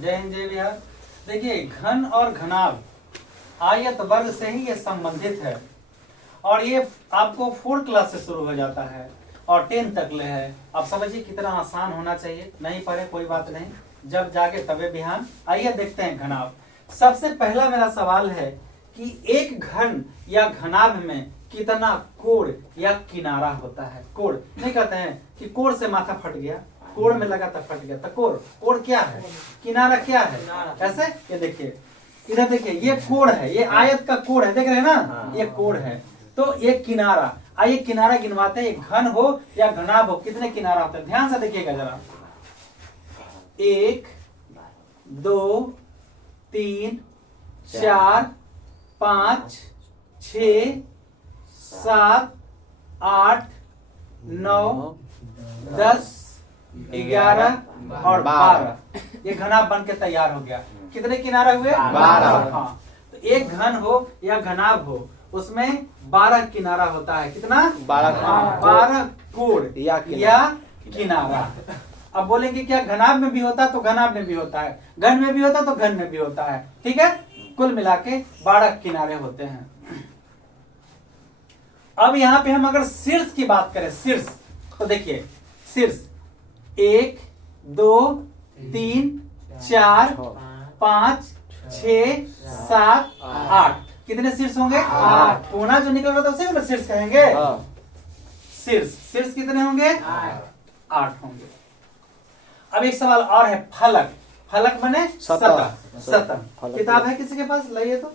जय हिंद जय बिहार। देखिए घन और घनाभ आयत वर्ग से ही ये संबंधित है और ये आपको 4th क्लास से शुरू हो जाता है और 10 तक ले है। अब समझिए कितना आसान होना चाहिए। नहीं पढ़े कोई बात नहीं, जब जागे तबे बिहान। आइए देखते हैं घनाभ। सबसे पहला मेरा सवाल है कि एक घन या घनाभ में कितना कोण या किनारा होता है। कोण नहीं कहते हैं कि कोण से माथा फट गया, कोण में लगा था फट गया। तो कोण क्या है, किनारा क्या है। ऐसे ये देखिए, इधर देखिए, ये कोण है, ये आयत का कोण है, देख रहे हैं ना, ये कोण है। तो ये किनारा, आइए किनारा गिनवाते हैं। घन हो या घनाभ हो कितने किनारा होते हैं, ध्यान से देखिएगा जरा। 1 2 3 4 5 6 7 8 9 10 11 और 12। ये घनाभ बन के तैयार हो गया। कितने किनारा हुए, 12। हाँ, तो एक घन हो या घनाभ हो उसमें 12 किनारा होता है। कितना, 12 कोण या किनारा। अब बोलेंगे क्या घनाभ में भी होता है, तो घनाभ में भी होता है, घन में भी होता है तो घन में भी होता है। ठीक है, कुल मिला के 12 किनारे होते हैं। अब यहाँ पे हम अगर शीर्ष की बात करें, शीर्ष, तो देखिए शीर्ष 1 2 3 4 5 6 7 8। कितने शीर्ष होंगे, 8। कोना जो निकल रहा था उसे शीर्ष कहेंगे। शीर्ष कितने होंगे, 8 होंगे। अब एक सवाल और है, फलक। फलक माने सतह। किताब है किसी के पास, लाइए तो।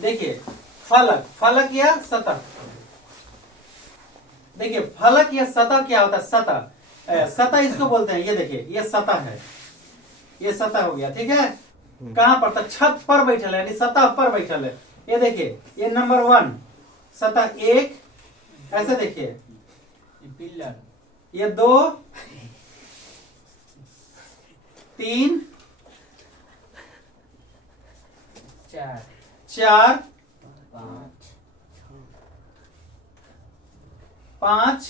देखिए फलक या सतह, देखिए फलक या सतह क्या होता है। सतह इसको बोलते हैं। ये देखिए, ये सतह है, ये सतह हो गया। ठीक है, कहां पर, तो छत पर बैठल है, यानी सतह पर बैठल है। ये देखिए, ये नंबर 1 सतह 1, ऐसे देखिए, ये 2 3 4 5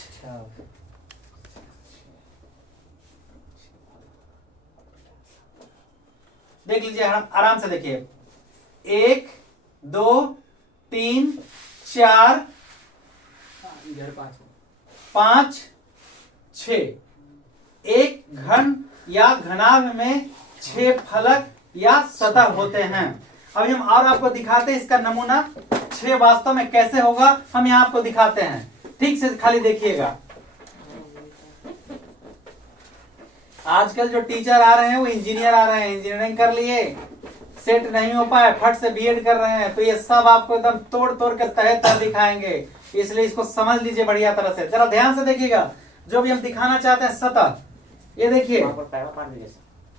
देख लीजिए आराम से देखिए, 1 2 3 4 5 6। एक घन या घनाभ में 6 फलक या सतह होते हैं। अभी हम और आपको दिखाते हैं इसका नमूना 6 वास्तव में कैसे होगा, हम यहाँ आपको दिखाते हैं। ठीक से खाली देखिएगा। आजकल जो टीचर आ रहे हैं वो इंजीनियर आ रहे हैं, इंजीनियरिंग कर लिए, सेट नहीं हो पाए, फट से बीएड कर रहे हैं, तो ये सब आपको एकदम तोड़ तोड़ के तहे तह दिखाएंगे। इसलिए इसको समझ लीजिए बढ़िया तरह से, जरा ध्यान से देखिएगा। जो भी हम दिखाना चाहते हैं सतह, ये देखिए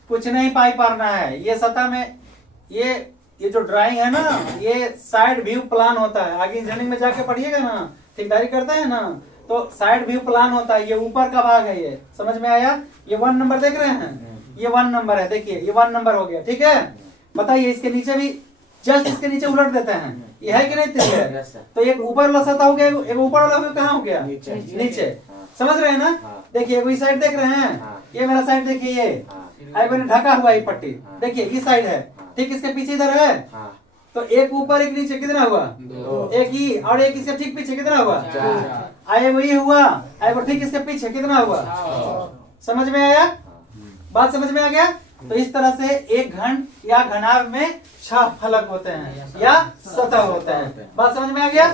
कुछ नहीं पाई पारना है। ये सतह में ये जो ड्राइंग है ना, ये साइड व्यू प्लान होता है। आगे इंजीनियरिंग में जाके पढ़िएगा ना, ठेकेदारी करते हैं ना, तो साइड व्यू प्लान होता है। ये ऊपर का भाग है, ये समझ में आया। ये 1 नंबर देख रहे हैं, ये 1 नंबर है, देखिए ये 1 नंबर हो गया। ठीक है, बताइए इसके नीचे भी, जस्ट इसके नीचे उलट देते हैं, ये है कि नहीं। तो एक ऊपर वाला सतह हो गया, एक ऊपर वाला कहाँ हो गया, नीचे। समझ रहे हैं ना। देखिए इस साइड देख रहे हैं, ये मेरा साइड देखिए, ये मैंने ढका हुआ ये पट्टी, देखिए इस साइड है। ठीक, इसके पीछे इधर है, तो एक ऊपर एक नीचे, कितना हुआ, 1 ही, और एक इसके ठीक पीछे कितना हुआ, आए वही हुआ, आए वो ठीक इसके पीछे कितना हुआ। समझ में आया, बात समझ में आ गया। तो इस तरह से एक घन या घनाभ में 6 फलक होते हैं या सतह होते हैं। बात समझ में आ गया।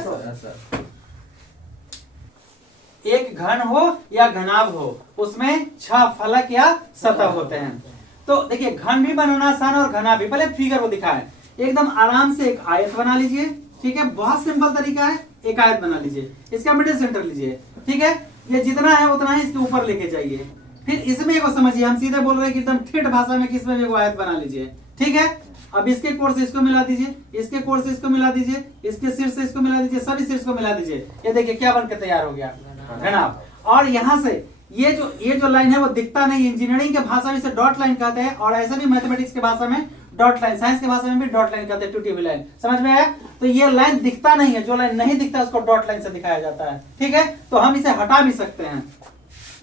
एक घन हो या घनाभ हो उसमें 6 फलक या सतह होते हैं। तो देखिए घन भी बनाना आसान और घना भी। पहले फिगर को दिखाएं, एकदम आराम से एक आयत बना लीजिए। ठीक है, बहुत सिंपल तरीका है। एक आयत बना लीजिए, इसका मिडिल सेंटर लीजिए। ठीक है, ये जितना है उतना ही इसके ऊपर लेके जाइए। फिर इसमें एगो समझिए, हम सीधे बोल रहे हैं कि एकदम ठेठ भाषा में, किसमें एगो आयत बना लीजिए। ठीक है, अब इसके कोण से इसको मिला दीजिए, इसके कोण से इसको मिला दीजिए, इसके शीर्ष से इसको मिला दीजिए, सभी शीर्ष को मिला दीजिए। ये देखिए क्या बनकर तैयार हो गया, घनाभ। और यहाँ से ये जो लाइन है वो दिखता नहीं, इंजीनियरिंग के भाषा में इसे डॉट लाइन कहते हैं, और ऐसे भी मैथमेटिक्स के भाषा में डॉट लाइन, साइंस की भाषा में भी डॉट लाइन कहते हैं, टूटी हुई लाइन। समझ में आया? तो ये लाइन दिखता नहीं है, जो लाइन नहीं दिखता उसको डॉट लाइन से दिखाया जाता है। ठीक है, तो हम इसे हटा भी सकते हैं।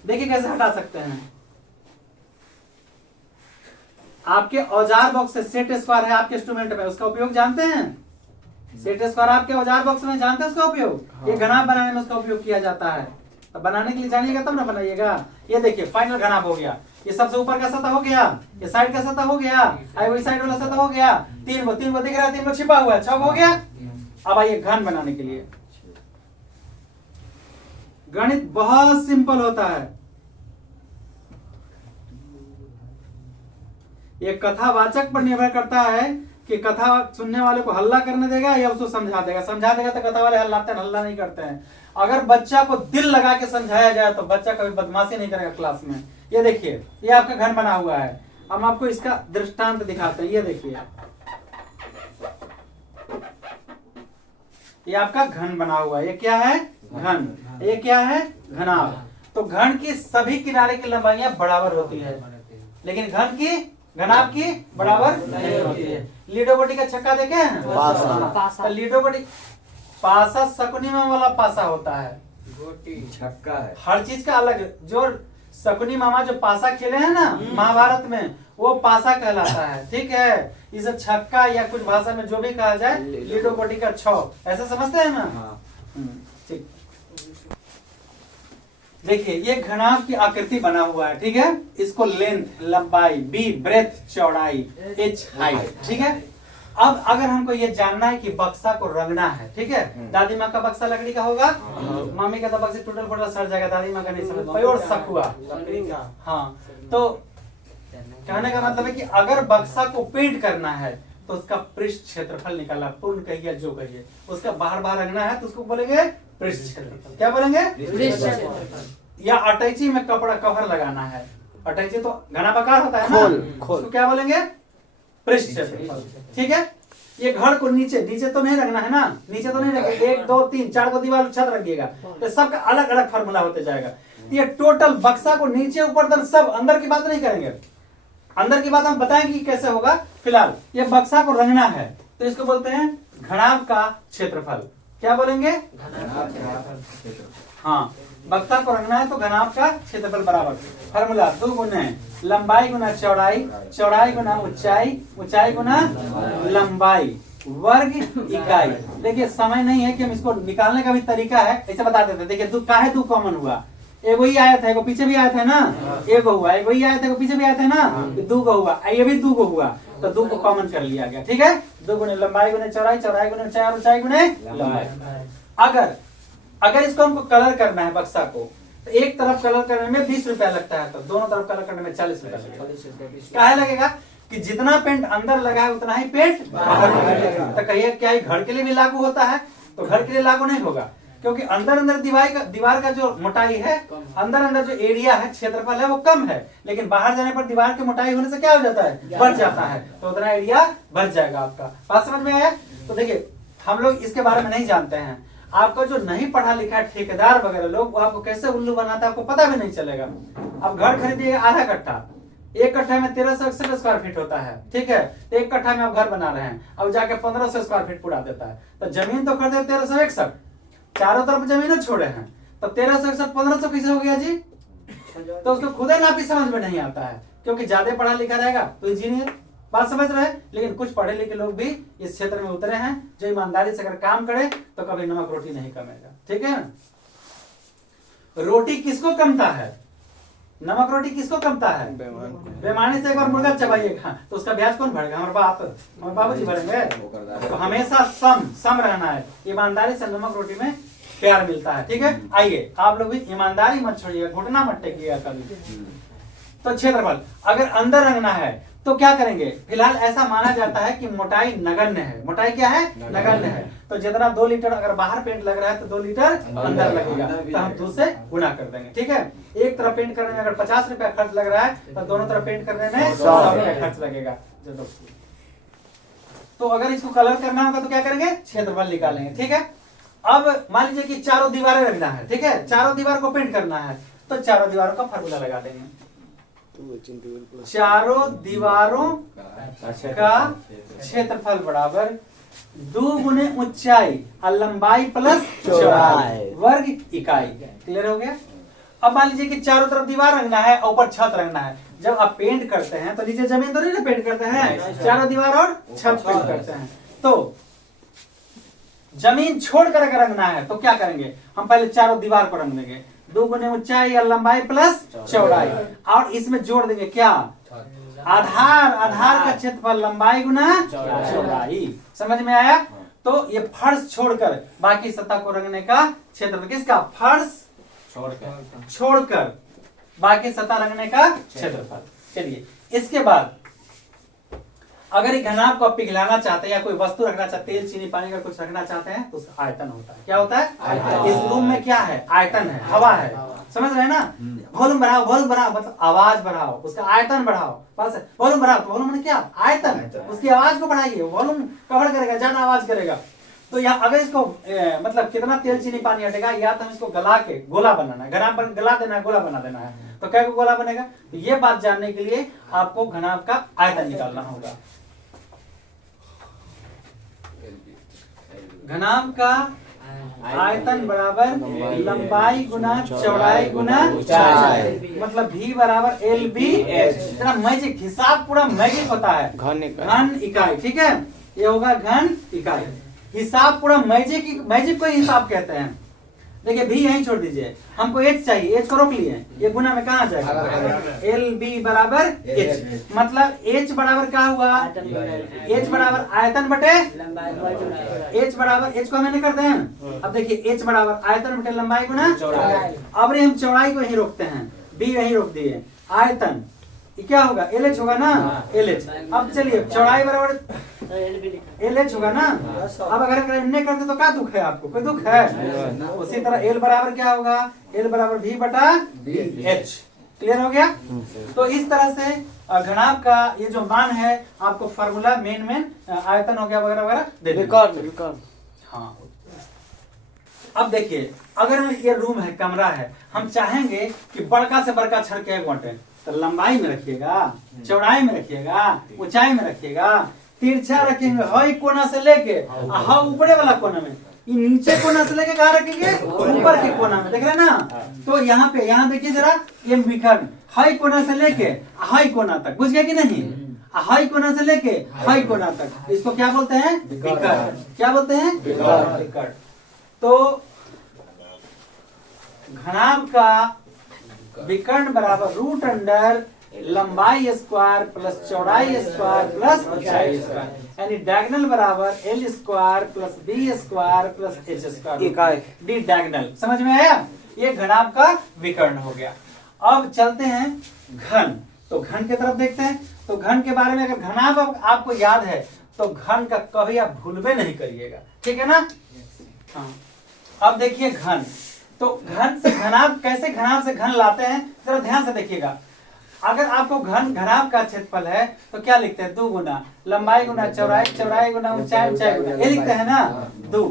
देखिए कैसे हटा सकते हैं। आपके औजार बॉक्स से सेट स्क्वायर है आपके इंस्ट्रूमेंट में, उसका उपयोग जानते हैं? सेट स्क्वायर आपके औजार बॉक्स में जानते हैं उसका उपयोग? ये घनाभ बनाने में उसका उपयोग किया जाता है। तो बनाने के लिए जानिएगा तब ना बनाइएगा। ये देखिए फाइनल घनाभ हो गया। ये सबसे ऊपर का सतह हो गया, ये साइड का सतह हो गया, वही साइड वाला सतह हो गया। तीन को दिख रहा है, 3 को छिपा हुआ है, 6 हो गया। अब आइए घन बनाने के लिए। गणित बहुत सिंपल होता है। ये कथावाचक पर निर्भर करता है कि कथा सुनने वाले को हल्ला करने देगा या उसको समझा देगा। समझा देगा तो कथा वाले हल्लाते हैं, हल्ला नहीं करते हैं। अगर बच्चा को दिल लगा के समझाया जाए तो बच्चा कभी बदमाशी नहीं करेगा क्लास में। ये देखिए, ये आपका घन बना हुआ है। हम आपको इसका दृष्टांत दिखाते हैं। ये देखिए, ये आपका घन बना हुआ है। ये क्या है? घन। ये क्या है? घनाभ। तो घन की सभी किनारे की लंबाइयां बराबर होती है, लेकिन घन की घनाभ की बराबर नहीं होती है। लीडोगोटी का छक्का देखे हैं? पासा। लीडोगोटी पासा शकुनी मामा वाला पासा होता है, गोटी छक्का है। हर चीज का अलग। जो शकुनी मामा जो पासा खेले हैं ना महाभारत में, वो पासा कहलाता है। ठीक है, इसे छक्का या कुछ भाषा में जो भी कहा जाए, लीडोगोटी का छौ, ऐसा समझते हैं ना? ठीक। देखिए, ये घनाभ की आकृति बना हुआ है। ठीक है, इसको लेंथ लंबाई, बी ब्रेथ चौड़ाई, एच हाइट। ठीक है, अब अगर हमको ये जानना है कि बक्सा को रंगना है, ठीक है, दादी माँ का बक्सा लकड़ी का होगा, मामी का तो बक्सा टूटल फूटल सड़ जाएगा, दादी माँ का नहीं समझ प्योर सखुआ। हाँ, तो कहने का मतलब है कि अगर बक्सा को पेंट करना है तो उसका पृष्ठ क्षेत्रफल निकाला, पूर्ण कहिए जो कहिए, उसका बाहर बाहर रंगना है तो उसको बोलेंगे पृष्ठ क्षेत्रफल। क्या बोलेंगे? पृष्ठ क्षेत्रफल। या अटैची में कपड़ा कवर लगाना है, अटैची तो घनाभाकार होता है ना, उसको क्या बोलेंगे? पृष्ठ क्षेत्रफल। ठीक है, ये घर को नीचे तो नहीं रखना है ना, नीचे तो नहीं रखिएगा, 1 2 3 4 को दीवार छत रखिएगा, तो सबका अलग अलग फार्मूला होते जाएगा। ये टोटल बक्सा को नीचे ऊपर तक सब, अंदर की बात नहीं करेंगे, अंदर की बात हम बताएंगे कि कैसे होगा। फिलहाल ये बक्सा को रंगना है तो इसको बोलते हैं घनाभ का क्षेत्रफल। क्या बोलेंगे? हाँ, बक्सा को रंगना है तो घनाभ का क्षेत्रफल बराबर फार्मूला 2 गुना लंबाई गुना चौड़ाई, चौड़ाई गुना ऊंचाई, ऊंचाई गुना लंबाई, वर्ग इकाई। देखिए, समय नहीं है कि हम इसको निकालने का भी तरीका है, ऐसे बता देते। देखिए, दो कॉमन हुआ, एगो ही आया था, एगो पीछे भी आया था ना, एगो हुआ, एगो ही आया था, एगो पीछे भी आया था ना, 2 को हुआ, ये भी 2 को हुआ, तो 2 को कॉमन कर लिया गया। ठीक है, 2 गुने लंबाई गुने चौड़ाई, चौड़ाई गुने ऊंचाई और ऊंचाई गुने लंबाई। अगर इसको हमको कलर करना है बक्सा को, तो एक तरफ कलर करने में 20 रुपया लगता है, तो दोनों तरफ कलर करने में 40 रुपया लगेगा। क्या लगेगा कि जितना पेंट अंदर लगा है उतना ही पेंट बाहर लगेगा। तो कहिए क्या घर के लिए भी लागू होता है? तो घर के लिए लागू नहीं होगा, क्योंकि अंदर दीवार का जो मोटाई है, अंदर जो एरिया है, क्षेत्रफल है, वो कम है, लेकिन बाहर जाने पर दीवार की मोटाई होने से क्या हो जाता है? बढ़ जाता है, तो उतना एरिया बढ़ जाएगा आपका। बात समझ में आया? तो देखिए, हम लोग इसके बारे में नहीं जानते हैं। आपका जो नहीं पढ़ा लिखा ठेकेदार वगैरह लोग, वो आपको कैसे उल्लू बनाता है आपको पता भी नहीं चलेगा। अब घर खरीदिएगा आधा कट्ठा, 1 कट्ठा में 1361 स्क्वायर फीट होता है। ठीक है, तो 1 कट्ठा में आप घर बना रहे हैं, अब जाके 1500 स्क्वायर फीट पूरा देता है। तो जमीन तो खरीदे 1361, चारों तरफ जमीन छोड़े हैं, तो 1361 1500 कैसे हो गया जी? तो उसको खुद ही नापी समझ में नहीं आता है, क्योंकि ज्यादा पढ़ा लिखा रहेगा तो इंजीनियर। बात समझ रहे हैं? लेकिन कुछ पढ़े लिखे लोग भी इस क्षेत्र में उतरे हैं, जो ईमानदारी से अगर काम करे तो कभी नमक रोटी नहीं कमेगा। ठीक है, रोटी किसको कमता है? नमक रोटी किसको कमता है? बेईमानी से एक बार मुर्गा चबाइएगा तो उसका ब्याज कौन भरेगा? हमारे बाबूजी भरेंगे। तो हमेशा सम रहना है, ईमानदारी से नमक रोटी में प्यार मिलता है। ठीक है, आइए आप लोग भी ईमानदारी मत छोड़िएगा, घुटना मत टेकिएगा कभी। तो क्षेत्रफल अगर अंदर रंगना है तो क्या करेंगे? फिलहाल ऐसा माना जाता है कि मोटाई नगण्य है। मोटाई क्या है? नगण्य है। तो जितना 2 लीटर अगर बाहर पेंट लग रहा है तो 2 लीटर अंदर लगेगा, तो हम 2 से गुना कर देंगे। ठीक है, एक तरफ पेंट करने में अगर 50 रुपया खर्च लग रहा है तो दोनों तरफ पेंट करने में 100 रुपया खर्च लगेगा। तो अगर इसको कलर करना होगा तो क्या करेंगे? क्षेत्रफल निकालेंगे। ठीक है, अब मान लीजिए कि चारों दीवारें रखना है। ठीक है, चारों दीवार को पेंट करना है, तो चारों दीवारों का फार्मूला लगा देंगे। चारों दीवारों का क्षेत्रफल बराबर 2 गुने ऊंचाई और लंबाई प्लस चौड़ाई, वर्ग इकाई। क्लियर हो गया? अब मान लीजिए कि चारों तरफ दीवार रंगना है और ऊपर छत रंगना है, जब आप पेंट करते हैं तो नीचे जमीन तो नहीं ना पेंट करते हैं, चारों दीवार और छत पेंट करते हैं। तो जमीन छोड़ कर अगर रंगना है तो क्या करेंगे, हम पहले चारों दीवार को रंग देंगे, 2 गुने ऊंचाई या लंबाई प्लस चौड़ाई, और इसमें जोड़ देंगे क्या, आधार, आधार का क्षेत्रफल लंबाई गुना चौड़ाई। समझ में आया? तो ये फर्श छोड़कर बाकी सतह को रंगने का क्षेत्रफल किसका, फर्श छोड़कर बाकी सतह रंगने का क्षेत्रफल। चलिए इसके बाद अगर एक घनाभ को आप पिघलाना चाहते हैं या कोई वस्तु रखना चाहते हैं, तेल चीनी पानी का कुछ रखना चाहते हैं तो उसका आयतन होता है। क्या होता है? इस रूम में क्या है, आयतन है, हवा है। समझ रहे हैं ना? वॉल्यूम बढ़ाओ, वॉल्यूम बढ़ाओ मतलब आवाज बढ़ाओ, उसका आयतन बढ़ाओ। बस वॉल्यूम बढ़ाओ तो वॉल्यूम क्या, आयतन, उसकी आवाज को बढ़ाइए, वॉल्यूम कवर करेगा, ज्यादा आवाज करेगा। तो यहाँ अगर इसको मतलब कितना तेल चीनी पानी हटेगा, या तो हम इसको गला के गोला बनाना है, घनाभ पर गला देना है, गोला बना देना है, तो क्या गोला बनेगा। तो ये बात जानने के लिए आपको घनाभ का आयतन निकालना होगा। घनाभ का आयतन बराबर लंबाई गुना चौड़ाई गुना ऊंचाई, मतलब V बराबर LBH। इतना मैजिक हिसाब, पूरा मैजिक होता है, घन इकाई। ठीक है, ये होगा घन इकाई। हिसाब पूरा मैजिक, मैजिक को हिसाब कहते हैं। देखिए भी यहीं छोड़ दीजिए, हमको H चाहिए, H को रोक लिए, ये गुना में कहाँ जाएगा, LB बराबर H, मतलब H बराबर क्या हुआ, H बराबर आयतन बटे H बराबर, H को हमें नहीं करते हैं। अब देखिए H बराबर आयतन बटे लंबाई गुना चौड़ाई। अब हम चौड़ाई को यहीं रोकते हैं, B यहीं रोक दिए, आयतन ये क्या होगा, LH होगा ना, LH। अब चलिए चौड़ाई बराबर LH होगा ना। अब अगर इन्ने करते तो क्या दुख है आपको, कोई दुख है? उसी तरह L बराबर क्या होगा, L बराबर V बटा H। क्लियर हो गया? तो इस तरह से घनाभ का ये जो मान है आपको फार्मूला मेन आयतन हो गया वगैरह वगैरह दे देगा। हाँ, अब देखिए अगर ये रूम है, कमरा है, हम चाहेंगे कि बड़का से बड़का छड़ के बांटे, तो लंबाई में रखिएगा, चौड़ाई में रखिएगा, ऊंचाई में रखिएगा, तिरछा रखेंगे, हई कोना से लेके हाँ ऊपरे वाला कोना में, ये नीचे कोना से लेके कहाँ रखेंगे, ऊपर के कोना में। देख रहे ना? तो यहाँ पे, यहाँ देखिए जरा, ये विकर्ण हई कोना से लेके हई कोना तक, बुझ गया कि नहीं? हई कोना से लेके हई कोना तक, इसको क्या बोलते हैं, विकर्ण। क्या बोलते हैं, विकर्ण। तो घनाभ का विकर्ण बराबर रूट अंडर लंबाई स्क्वायर प्लस चौड़ाई स्क्वायर प्लस ऊंचाई स्क्वायर, यानी डायगोनल बराबर L square plus B square plus H square, D diagonal. समझ में आया? ये घनाभ का विकर्ण हो गया। अब चलते हैं घन। तो घन की तरफ देखते हैं। तो घन के बारे में अगर घनाभ आपको याद है तो घन का कभी आप भूलवे नहीं करिएगा, ठीक है ना? हाँ, अब देखिए घन। तो घन से घनाभ, कैसे घनाभ से घन लाते हैं, जरा ध्यान से देखिएगा। अगर आपको घनाभ का क्षेत्रफल है तो क्या लिखते हैं, 2 गुना लंबाई गुना चौड़ाई, चौड़ाई गुना ऊंचाई, ऊंचाई गुना, ये लिखते हैं ना 2।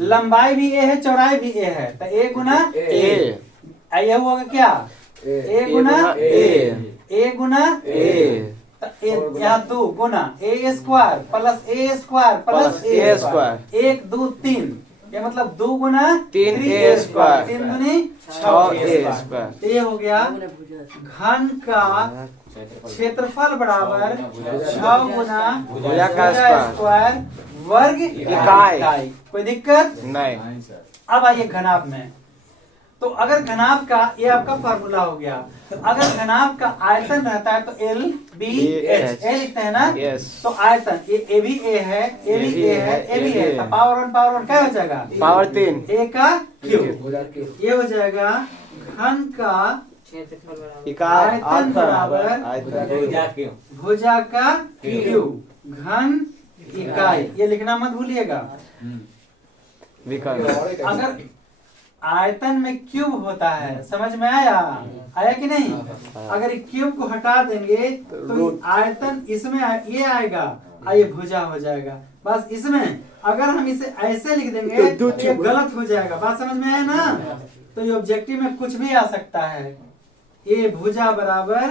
लंबाई भी A है, चौड़ाई भी A है, तो A गुना A। ये होगा क्या, A Guna A Guna A, यहाँ 2 गुना A square plus A square plus A square, 1 2 3, ये मतलब 2 गुना 3A स्क्वायर, 3 दूनी 6A स्क्वायर। ये हो गया घन का क्षेत्रफल बराबर 6 गुना भुजा का स्क्वायर वर्ग इकाई। कोई दिक्कत नहीं। अब आइए घनाभ में। तो अगर घनाभ का, ये आपका फार्मूला हो गया, अगर घनाभ का आयतन रहता है तो LBH, ए लिखते हैं ना? तो आयतन ये भी A है, A भी A है, A भी है, तो पावर 1 क्या हो जाएगा, पावर 3 A का क्यूब। ये हो जाएगा घन का आयतन बराबर भुजा का क्यूब घन इकाई। ये लिखना मत भूलिएगा। अगर आयतन में क्यूब होता है, समझ में आया कि नहीं? अगर क्यूब को हटा देंगे तो आयतन इसमें ये आएगा, ये भुजा हो जाएगा। बस इसमें अगर हम इसे ऐसे लिख देंगे तो ये गलत हो जाएगा। बात समझ में आया ना? तो ये ऑब्जेक्टिव में कुछ भी आ सकता है। ये भुजा बराबर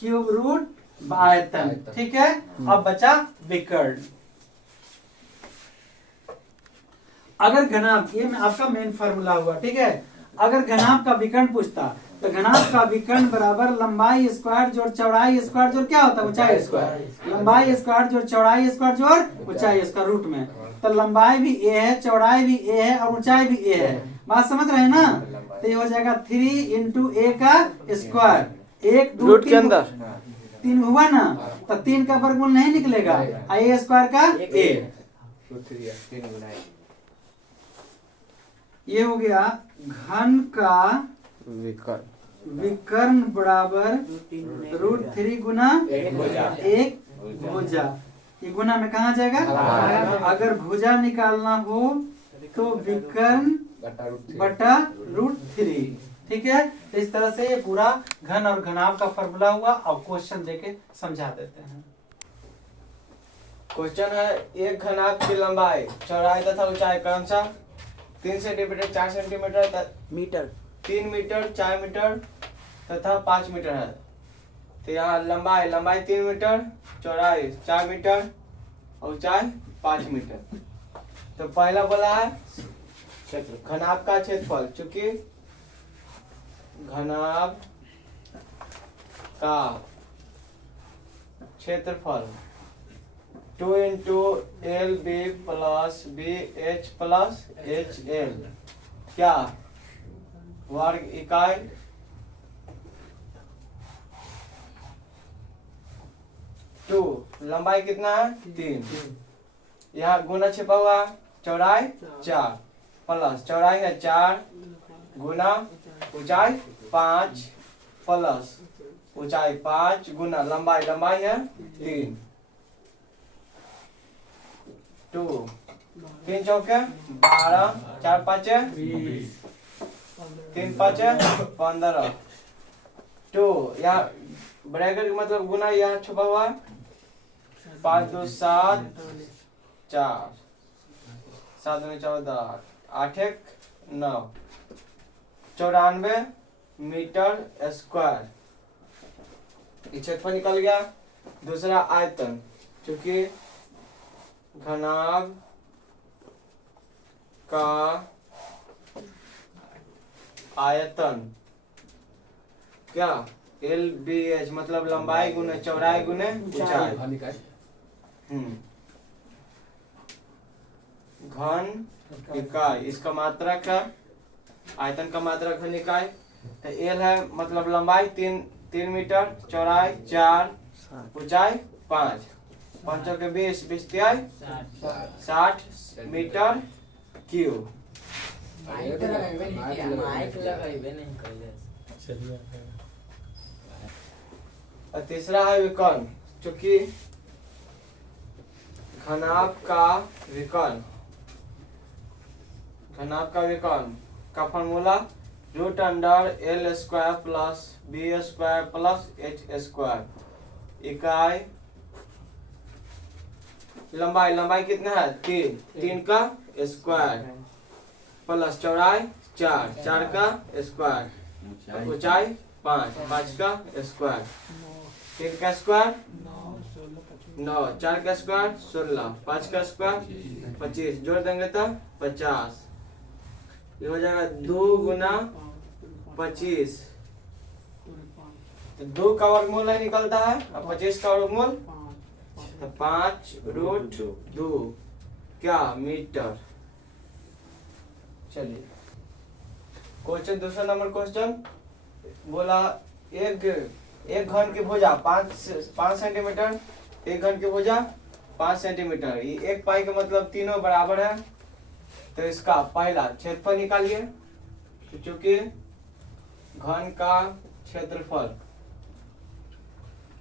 क्यूब रूट आयतन, ठीक है? अब बचा विकर्ण। अगर घनाभ, ये आपका मेन फार्मूला हुआ, ठीक है? अगर घनाभ का विकर्ण पूछता तो घनाभ का विकर्ण बराबर लंबाई स्क्वायर जोड़ चौड़ाई स्क्वायर जोड़ क्या होता है, ऊंचाई स्क्वायर। लंबाई स्क्वायर जोड़ चौड़ाई स्क्वायर जोड़ ऊंचाई स्क्वायर रूट में। तो लंबाई भी ए है, चौड़ाई भी ए है और ऊंचाई भी ए है। बात समझ रहे हैं ना। तो ये हो जाएगा 3 इंटू ए का स्क्वायर। एक दो रूट के तीन अंदर 3 हुआ ना, तो 3 का वर्गमूल नहीं निकलेगा, ए स्क्वायर का ए। ये हो गया घन का विकर्ण बराबर √3 गुना एक भुजा। ये गुना में कहा जाएगा, अगर भुजा निकालना हो तो विकर्ण बटा √3। ठीक है। तो इस तरह से ये पूरा घन और घनाभ का फॉर्मूला हुआ। अब क्वेश्चन देके समझा देते हैं। क्वेश्चन है एक घनाभ की लंबाई चौड़ाई तथा ऊंचाई क्रमशः 3 centimetre 4 centimetre metre 3 metre 4 metre तथा 5 मीटर है। तो यहाँ लंबाई 3 मीटर, चौड़ाई 4 मीटर और ऊंचाई 5 मीटर। तो पहला बोला है घनाभ का क्षेत्रफल। चूंकि घनाभ का क्षेत्रफल 2 into L B plus B H plus H L क्या वर्ग इकाई टू। लंबाई कितना है 3। यहाँ गुना छिपा हुआ, चौड़ाई 4 प्लस चौड़ाई है 4 गुना ऊंचाई 5 प्लस ऊंचाई 5 गुना लंबाई है 3 2 3 चौके 12 4 5 3 5 15 2। यहाँ ब्रैकेट मतलब गुना यहाँ छुपा हुआ 5 2 7 4 7 2 14 8 1 9 94 मीटर स्क्वायर। क्षेत्रफल निकल गया। दूसरा आयतन, चूंकि घनाभ का आयतन क्या एल बी एच मतलब लंबाई गुने चौड़ाई गुने ऊंचाई। घन इकाई इसका मात्रक है, आयतन का मात्रक घन इकाई। तो एल है मतलब लंबाई 3 मीटर, चौड़ाई 4, ऊंचाई 5 5 के 20 20 तिहाई 60 मीटर क्यूब। और तीसरा है विकर्ण। चूंकि घनाभ का विकर्ण का formula √L² plus B² plus H²। इकाई लंबाई कितना है 3 का स्क्वायर प्लस चौड़ाई 4 का स्क्वायर ऊंचाई 5 का स्क्वायर 3 का स्क्वायर 9 4 का स्क्वायर 16 5 का स्क्वायर 25 जोड़ देंगे तो 50। ये हो जाएगा 2 गुना 25। तो 2 का वर्गमूल नहीं निकलता है और 25 का वर्गमूल तो 5√2 क्या मीटर। चलिए क्वेश्चन दूसरा नंबर क्वेश्चन बोला एक घन की भुजा 5 सेंटीमीटर, एक घन की भुजा 5 सेंटीमीटर। ये एक पाई का मतलब तीनों बराबर है। तो इसका पहला क्षेत्रफल निकालिए। तो चूंकि घन का क्षेत्रफल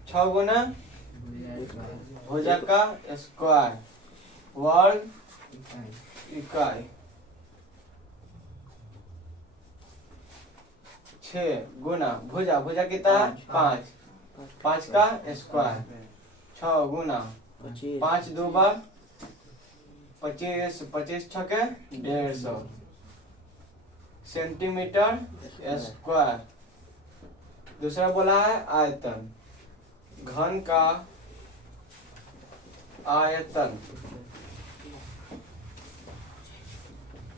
6 गुना भुजा का स्क्वायर वर्ग इकाई 6 गुना भुजा कितना है 5 का स्क्वायर 6 गुना 5 2 बार 25 25 छके 150 सेंटीमीटर स्क्वायर। दूसरा बोला है आयतन। घन का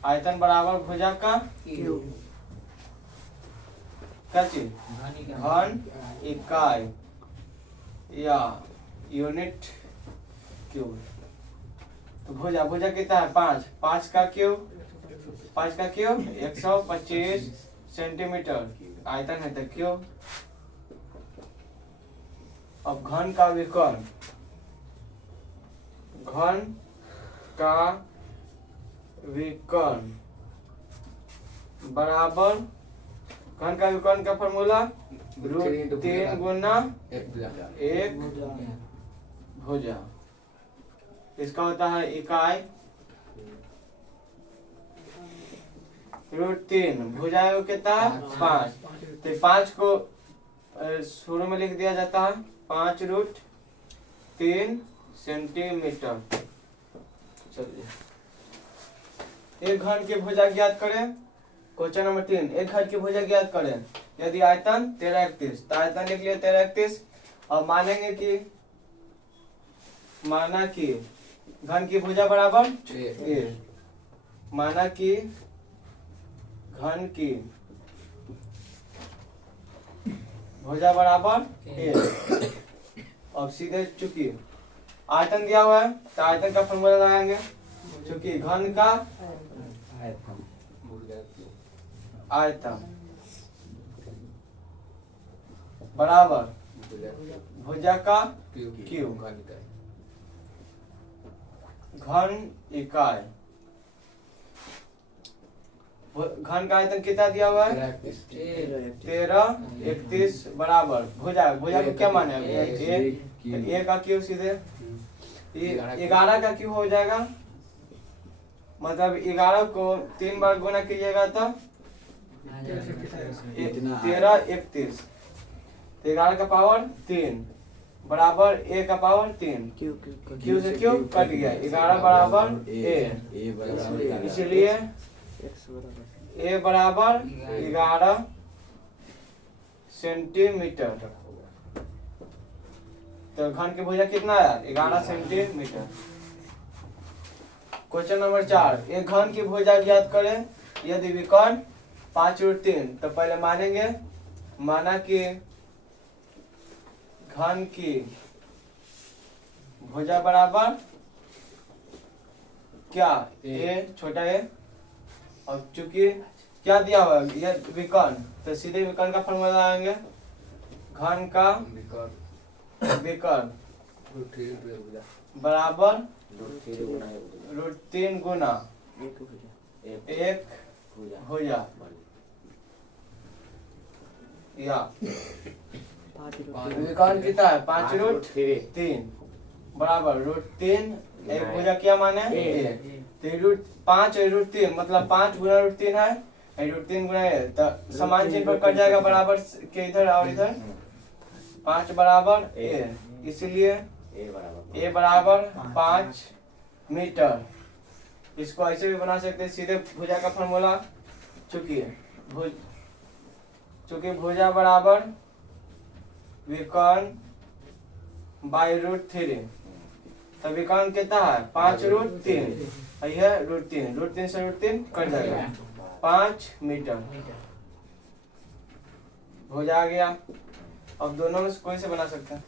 आयतन बराबर भुजा का क्या चीज? घन इकाई या यूनिट क्यूब। तो भुजा भुजा कितना है? 5। 5 का क्यूब 125 सेंटीमीटर आयतन है तो क्यूब। अब घन का विकर्ण, घन का विकर्ण बराबर, घन का विकर्ण का फॉर्मूला √3 गुना 1 भुजा। इसका होता है इकाई √3 भुजा है वो कितना है? 5। तो 5 को शुरू में लिख दिया जाता है 5√3 सेंटीमीटर। चलिए एक घन की भुजा ज्ञात करें। क्वेश्चन नंबर 3, एक घन की भुजा ज्ञात करें यदि आयतन 1331, तो आयतन लिख लिया 1331 और मानेंगे कि माना कि घन की भुजा बराबर a, माना कि घन की भुजा बराबर a। अब सीधे चूंकि आयतन दिया हुआ है तो आयतन का फॉर्मूला लगाएंगे। चूंकि घन का आयतन बराबर भुजा का क्यूब, घन इकाई, घन का आयतन कितना दिया हुआ है? 1331 बराबर भुजा, भुजा को क्या माने? ए का क्यूब सीधे 11 का क्यूब हो जाएगा। मतलब 11 को 3 बार गुना कीजिएगा तो 1331, 11 का पावर 3 बराबर a का पावर 3, क्यू से क्यू कट गया, 11 बराबर a, इसलिए a बराबर 11 सेंटीमीटर। तो घन की भुजा कितना है? 11 सेंटीमीटर। क्वेश्चन नंबर 4, एक घन की भुजा ज्ञात करें यदि विकर्ण 5√3। तो पहले मानेंगे, माना कि घन की भुजा बराबर क्या? a छोटा a। और चूंकि क्या दिया हुआ है? ये विकर्ण, तो सीधे विकर्ण का फॉर्मूला लगाएंगे। घन का विकर्ण बराबर √3 गुना 1 भुजा या विकर्ण कितना है? 5√3 बराबर √3 एक भुजा क्या माने? a। तो 5√3 मतलब 5 गुना √3 है, √3 गुना a, तो समान चिन्ह पर कट जाएगा बराबर के इधर और इधर। 5 बराबर a, इसलिए a बराबर 5 मीटर। इसको ऐसे भी बना सकते हैं सीधे भुजा का फॉर्मूला। चूंकि भुजा बराबर विकर्ण बाई √3, तो विकर्ण कितना है? 5√3, यह √3 से √3 कट जाएगा, 5 मीटर भुजा आ गया। अब दोनों में से कोई से बना सकते हैं?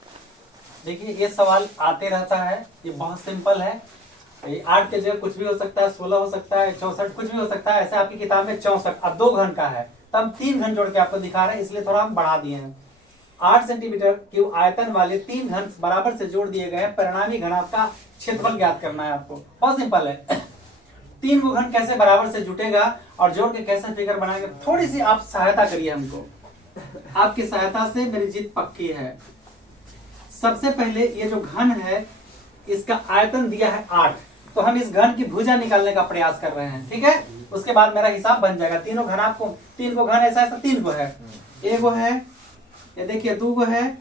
देखिए ये सवाल आते रहता है, ये बहुत सिंपल है। ये 8 के जगह कुछ भी हो सकता है, 16 हो सकता है, 64 कुछ भी हो सकता है। ऐसे आपकी किताब में 64, अब 2 घन का है तो हम 3 घन जोड़ के आपको दिखा रहे हैं, इसलिए थोड़ा हम बढ़ा दिए हैं। 8 सेंटीमीटर के आयतन वाले 3 घन बराबर से जोड़ दिए गए हैं। परिणामी घनाभ का क्षेत्रफल ज्ञात करना है आपको, बहुत सिंपल है। 3 वो घन कैसे बराबर से जुटेगा और जोड़ के कैसे फिगर बनाएंगे, थोड़ी सी आप सहायता करिए हमको। आपकी सहायता से मेरी जीत पक्की है। सबसे पहले ये जो घन है इसका आयतन दिया है 8, तो हम इस घन की भुजा निकालने का प्रयास कर रहे हैं, ठीक है। उसके बाद मेरा हिसाब बन जाएगा। तीनों घन आपको, 3 को घन ऐसा ऐसा 3 को है, 1 को है, ये देखिए 2 को है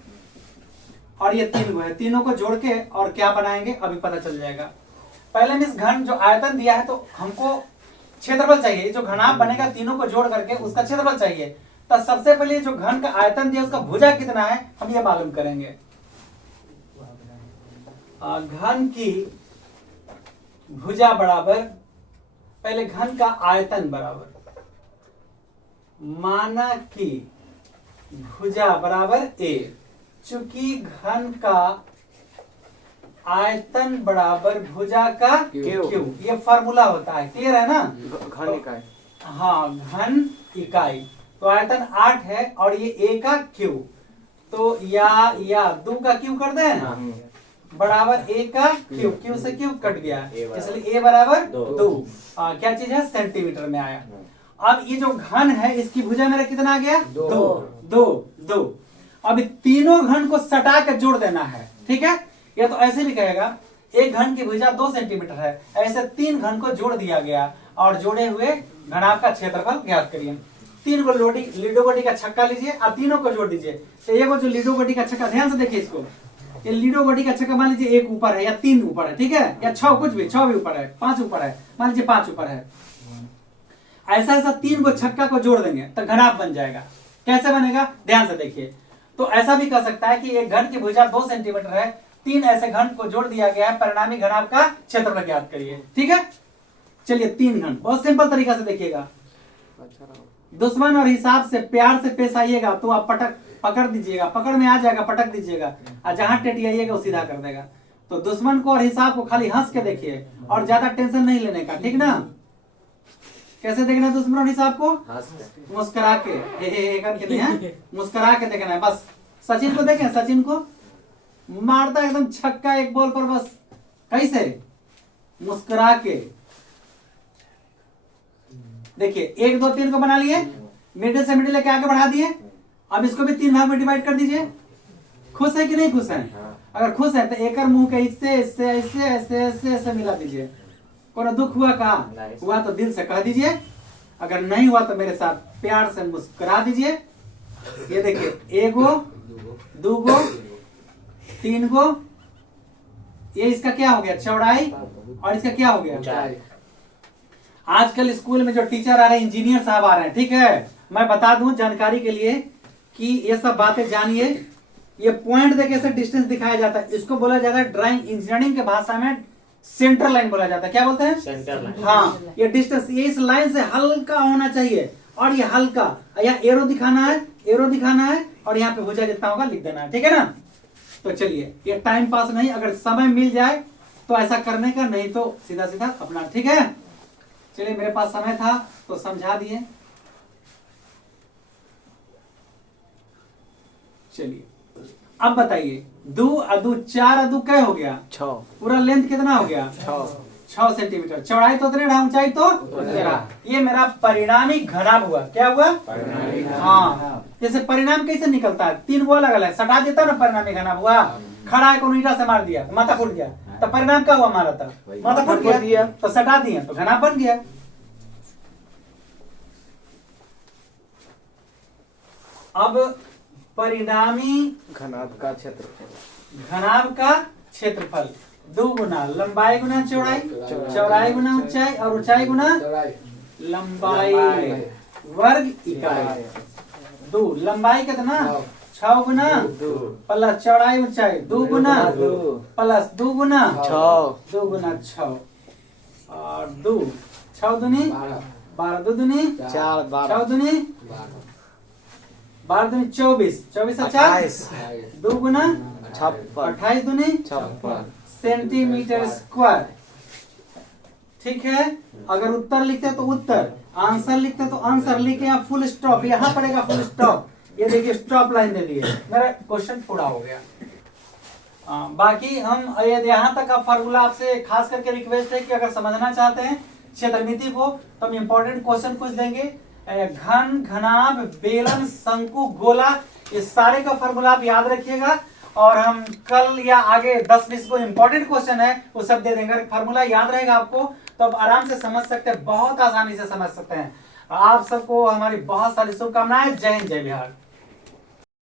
और ये 3 को है। तीनों को जोड़ के और क्या बनाएंगे अभी पता चल जाएगा। पहले हम इस घन जो आयतन दिया है तो हमको क्षेत्रफल चाहिए, जो घनाभ बनेगा तीनों को जोड़ करके उसका क्षेत्रफल चाहिए। तो सबसे पहले जो घन का आयतन दिया उसका भुजा कितना है हम ये मालूम करेंगे। घन की भुजा बराबर, पहले घन का आयतन बराबर, माना कि भुजा बराबर ए। चूंकि घन का आयतन बराबर भुजा का क्यू, ये फार्मूला होता है, क्लियर है ना। घन इकाई, हाँ घन इकाई, तो आयतन 8 है और ये ए का क्यू, तो या 2 का क्यू कर दें बराबर ए का क्यू, क्यू से क्यू कट गया, इसलिए ए बराबर 2। क्या चीज है, सेंटीमीटर में आया। अब ये जो घन है इसकी भुजा मेरा कितना आ गया, 2। अब तीनों घन को सटा के जोड़ देना है, ठीक है। या तो ऐसे भी कहेगा एक घन की भुजा 2 सेंटीमीटर है, ऐसे 3 घन को जोड़ दिया गया और जोड़े हुए घनाभ का क्षेत्रफल ज्ञात करिए। 3 को लीडो गोटी का छक्का लीजिए और तीनों को जोड़ दीजिए। तो ये जो लीडो गोटी का छक्का, ध्यान से देखिए इसको, ये लीडो गोटी का छक्का मान लीजिए 1 ऊपर है या 3 ऊपर है, ठीक है, या 6, कुछ भी, 6 भी ऊपर है, 5 ऊपर है, मान लीजिए 5 ऊपर है। ऐसा 3 को छक्का को जोड़ देंगे तो घनाभ बन जाएगा। कैसे बनेगा, ध्यान से देखिए। तो ऐसा भी कर सकता है कि एक घन की भुजा 2 सेंटीमीटर है, 3 ऐसे घन को जोड़ दिया गया है, परिणामी घनाभ का क्षेत्रफल ज्ञात करिए, ठीक है। चलिए 3 घन, बहुत सिंपल तरीका से देखिएगा। दुश्मन और हिसाब से प्यार से पेश आइएगा तो आप पकड़ दीजिएगा, पकड़ में आ जाएगा, पटक दीजिएगा, और जहां टेटियाइएगा वो सीधा कर देगा। तो दुश्मन को और हिसाब को खाली हंस के देखिए और ज्यादा टेंशन नहीं लेने का, ठीक ना। कैसे देखना है दुश्मन और हिसाब को, मुस्कुरा के, हे करके नहीं, मुस्कुरा के देखना है बस। सचिन को देखें, सचिन को मारता एकदम छक्का एक बॉल पर, बस कैसे, मुस्कुरा के देखिए। 1 2 3 को बना लिए, मिडिल से मिडिल लेके आगे बढ़ा दिए। अब इसको भी 3 भाग में डिवाइड कर दीजिए। खुश है कि नहीं खुश है, अगर खुश है तो एक मुंह के इससे इससे ऐसे ऐसे ऐसे ऐसे मिला दीजिए। कोनो दुख हुआ का हुआ तो दिल से कह दीजिए, अगर नहीं हुआ तो मेरे साथ प्यार से मुस्कुरा दीजिए। ये देखिए 1 गो 2 गो 3 गो, ये इसका क्या हो गया, चौड़ाई, और इसका क्या हो गया। आजकल स्कूल में जो टीचर आ रहे हैं, इंजीनियर साहब आ रहे हैं, ठीक है, मैं बता दूं जानकारी के लिए कि ये सब बातें जानिए। ये पॉइंट देके ऐसे डिस्टेंस दिखाया जाता है, इसको बोला जाता है ड्राइंग इंजीनियरिंग के भाषा में सेंटर लाइन बोला जाता है। क्या बोलते हैं, सेंटर लाइन। हाँ, ये डिस्टेंस ये इस लाइन से हल्का होना चाहिए, और ये हल्का, यहाँ एरो दिखाना है, एरो दिखाना है, और यहाँ पे भुजा जितना होगा लिख देना है, ठीक है ना। तो चलिए, ये टाइम पास नहीं, अगर समय मिल जाए तो ऐसा करने का, नहीं तो सीधा सीधा अपना, ठीक है। चलिए, मेरे पास समय था तो समझा दिए। चलिए अब बताइए, 2 और 2 4 और 2 क्या हो गया, 6। पूरा लेंथ कितना हो गया, 6 सेंटीमीटर। चौड़ाई तो उतने, ऊंचाई तो उतना। ये मेरा परिणामी घनाभ हुआ। क्या हुआ, हाँ। जैसे परिणाम कैसे निकलता है, 3 गो अलग अलग सटा देता ना, परिणामी घनाभ हुआ। खड़ा है, को ईंटा से मार दिया, माथा फूट गया, तो परिणाम क्या हुआ, मारा था, माथा फूट गया, तो सटा दिया तो घनाभ बन गया। अब परिणामी घनाभ का क्षेत्रफल, घनाभ का क्षेत्रफल 2 गुना लंबाई गुना चौड़ाई, चौड़ाई गुना ऊंचाई, और ऊंचाई गुना लंबाई वर्ग इकाई। 2 लंबाई कितना, 6 गुना प्लस चौड़ाई ऊंचाई 2 गुना प्लस 2 गुना 2 गुना 6 और 2 6 दूनी 12, 2 दूनी 4, 6 दूनी 12 दूनी 24, 24 और 4 2 गुना 28 दूनी 56 सेंटीमीटर स्क्वायर। ठीक है, अगर उत्तर लिखते तो उत्तर, आंसर लिखते तो आंसर, लिखे यहाँ फुल स्टॉप, यहाँ पड़ेगा फुल स्टॉप। ये देखिए स्टॉप लाइन दे दी है, मेरा क्वेश्चन पूरा हो गया। बाकी हम यहाँ तक का फार्मूला आपसे खास करके रिक्वेस्ट है कि अगर समझना चाहते हैं क्षेत्रमिति को तो हम इंपॉर्टेंट क्वेश्चन कुछ देंगे। घन, घनाभ, बेलन, शंकु, गोला, इस सारे का फार्मूला आप याद रखिएगा। और हम कल या आगे 10-20 को इंपॉर्टेंट क्वेश्चन है वो सब दे देंगे। फार्मूला याद रहेगा आपको तो आप आराम से समझ सकते हैं, बहुत आसानी से समझ सकते हैं। आप सबको हमारी बहुत सारी शुभकामनाएं। जय हिंद, जय बिहार।